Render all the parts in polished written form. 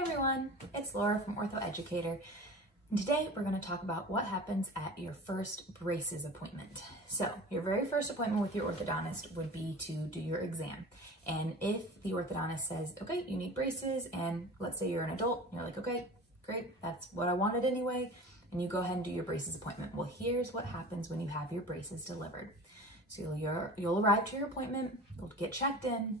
Hi everyone, it's Laura from OrthoEducator, and today we're going to talk about what happens at your first braces appointment. So your very first appointment with your orthodontist would be to do your exam. And if the orthodontist says, okay, you need braces, and let's say you're an adult, you're like, okay, great, that's what I wanted anyway, and you go ahead and do your braces appointment. Well, here's what happens when you have your braces delivered. So you'll arrive to your appointment, you'll get checked in,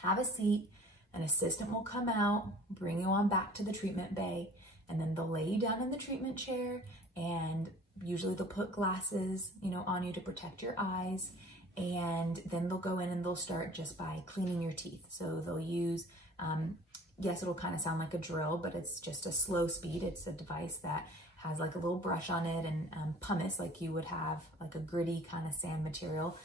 have a seat, an assistant will come out, bring you on back to the treatment bay, and then they'll lay you down in the treatment chair, and usually they'll put glasses, on you to protect your eyes, and then they'll go in and they'll start just by cleaning your teeth. So they'll use, yes, it'll kind of sound like a drill, but it's just a slow speed. It's a device that has like a little brush on it and pumice, like you would have like a gritty kind of sand material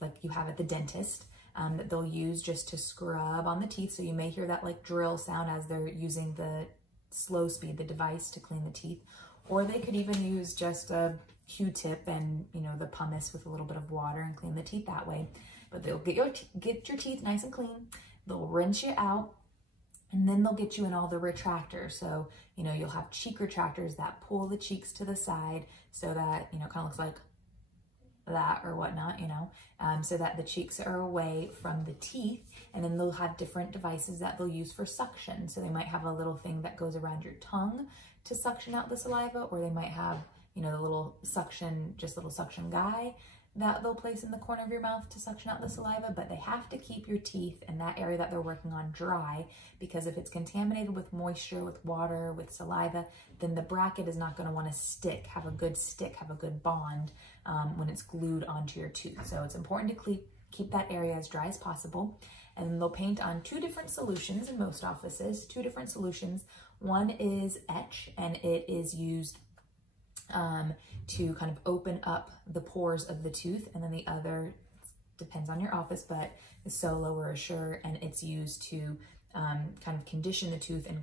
like you have at the dentist. That they'll use just to scrub on the teeth. So you may hear that like drill sound as they're using the slow speed, the device to clean the teeth. Or they could even use just a Q-tip and, the pumice with a little bit of water and clean the teeth that way. But they'll get your teeth nice and clean. They'll rinse you out, and then they'll get you in all the retractors. So, you'll have cheek retractors that pull the cheeks to the side so that, kind of looks like that or whatnot, so that the cheeks are away from the teeth. And then they'll have different devices that they'll use for suction. So they might have a little thing that goes around your tongue to suction out the saliva, or they might have, the little suction guy that they'll place in the corner of your mouth to suction out the saliva. But they have to keep your teeth and that area that they're working on dry, because if it's contaminated with moisture, with water, with saliva, then the bracket is not going to want to have a good bond when it's glued onto your tooth. So it's important to keep that area as dry as possible. And then they'll paint on two different solutions in most offices, two different solutions. One is etch, and it is used to kind of open up the pores of the tooth. And then the other, depends on your office, but the Solo or Assure, and it's used to kind of condition the tooth and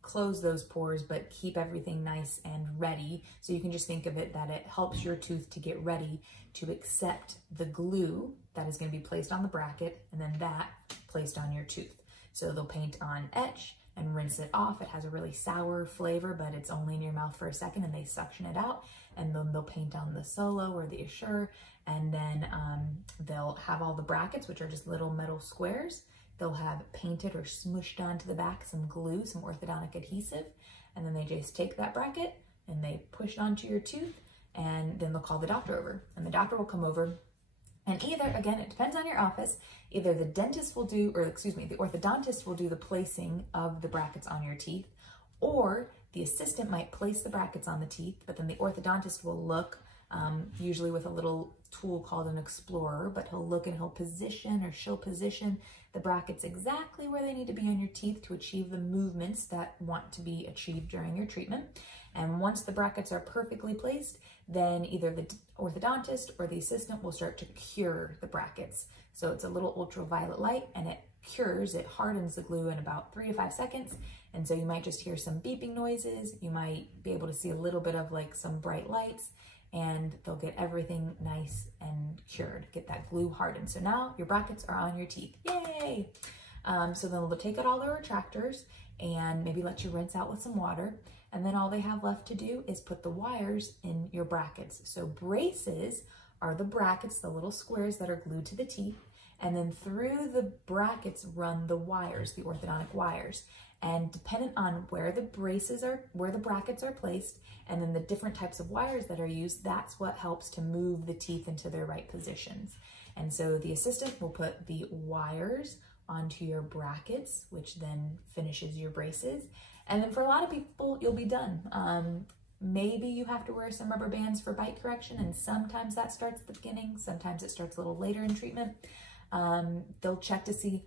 close those pores, but keep everything nice and ready. So you can just think of it that it helps your tooth to get ready to accept the glue that is going to be placed on the bracket, and then that placed on your tooth. So they'll paint on etch and rinse it off. It has a really sour flavor, but it's only in your mouth for a second, and they suction it out. And then they'll paint on the Solo or the Assure, and then they'll have all the brackets, which are just little metal squares. They'll have painted or smushed onto the back some glue, some orthodontic adhesive, and then they just take that bracket and they push it onto your tooth, and then they'll call the doctor over, and the doctor will come over. And either, again, it depends on your office, either the dentist will do, or excuse me, the orthodontist will do the placing of the brackets on your teeth, or the assistant might place the brackets on the teeth, but then the orthodontist will look, usually with a little tool called an explorer, but he'll look and she'll position the brackets exactly where they need to be on your teeth to achieve the movements that want to be achieved during your treatment. And once the brackets are perfectly placed, then either the orthodontist or the assistant will start to cure the brackets. So it's a little ultraviolet light, and it hardens the glue in about 3 to 5 seconds. And so you might just hear some beeping noises. You might be able to see a little bit of like some bright lights, and they'll get everything nice and cured, get that glue hardened. So now your brackets are on your teeth. Yay! So then they'll take out all the retractors and maybe let you rinse out with some water. And then all they have left to do is put the wires in your brackets. So braces are the brackets, the little squares that are glued to the teeth. And then through the brackets run the wires, the orthodontic wires. And dependent on where the brackets are placed, and then the different types of wires that are used, that's what helps to move the teeth into their right positions. And so the assistant will put the wires onto your brackets, which then finishes your braces. And then for a lot of people, you'll be done. Maybe you have to wear some rubber bands for bite correction, and sometimes that starts at the beginning. Sometimes it starts a little later in treatment. They'll check to see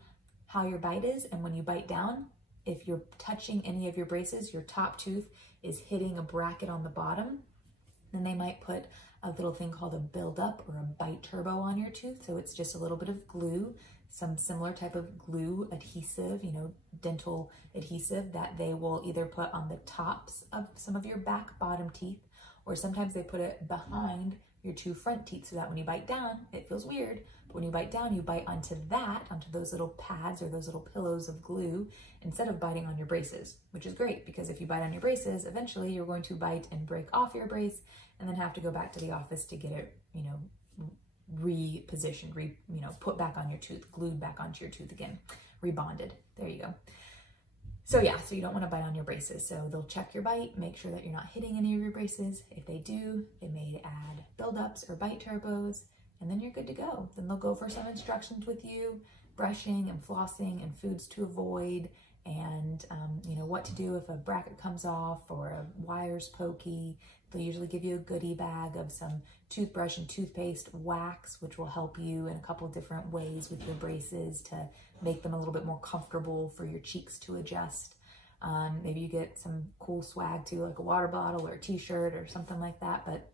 how your bite is, and when you bite down, if you're touching any of your braces, your top tooth is hitting a bracket on the bottom, then they might put a little thing called a build-up or a bite turbo on your tooth. So it's just a little bit of glue, some similar type of glue adhesive, dental adhesive that they will either put on the tops of some of your back bottom teeth, or sometimes they put it behind your two front teeth so that when you bite down, it feels weird, but when you bite down, you bite onto those little pads or those little pillows of glue instead of biting on your braces, which is great because if you bite on your braces, eventually you're going to bite and break off your brace and then have to go back to the office to get it, repositioned, put back on your tooth, glued back onto your tooth again, rebonded. There you go. So yeah, so you don't want to bite on your braces. So they'll check your bite, make sure that you're not hitting any of your braces. If they do, they may add buildups or bite turbos, and then you're good to go. Then they'll go for some instructions with you, brushing and flossing and foods to avoid, and what to do if a bracket comes off or a wire's pokey. They'll usually give you a goodie bag of some toothbrush and toothpaste wax, which will help you in a couple different ways with your braces to make them a little bit more comfortable for your cheeks to adjust. Maybe you get some cool swag too, like a water bottle or a t-shirt or something like that, but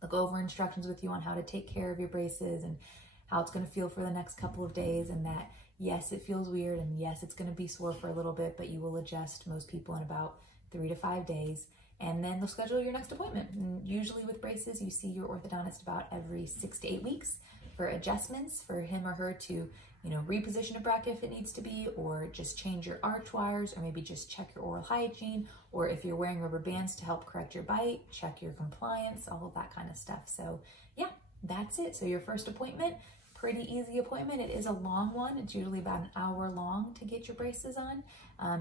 they'll go over instructions with you on how to take care of your braces and how it's going to feel for the next couple of days, and that yes, it feels weird, and yes, it's going to be sore for a little bit, but you will adjust, most people, in about 3 to 5 days. And then they'll schedule your next appointment. And usually with braces, you see your orthodontist about every 6 to 8 weeks for adjustments for him or her to, reposition a bracket if it needs to be, or just change your arch wires, or maybe just check your oral hygiene, or if you're wearing rubber bands to help correct your bite, check your compliance, all of that kind of stuff. So yeah, that's it. So your first appointment, pretty easy appointment. It is a long one. It's usually about an hour long to get your braces on.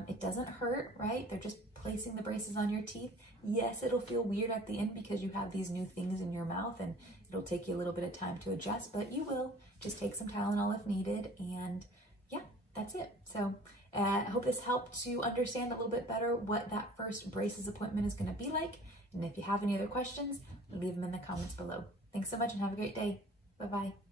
It doesn't hurt, right? They're just placing the braces on your teeth. Yes, it'll feel weird at the end because you have these new things in your mouth and it'll take you a little bit of time to adjust, but you will. Just take some Tylenol if needed, and yeah, that's it. So I hope this helped to understand a little bit better what that first braces appointment is going to be like. And if you have any other questions, leave them in the comments below. Thanks so much and have a great day. Bye-bye.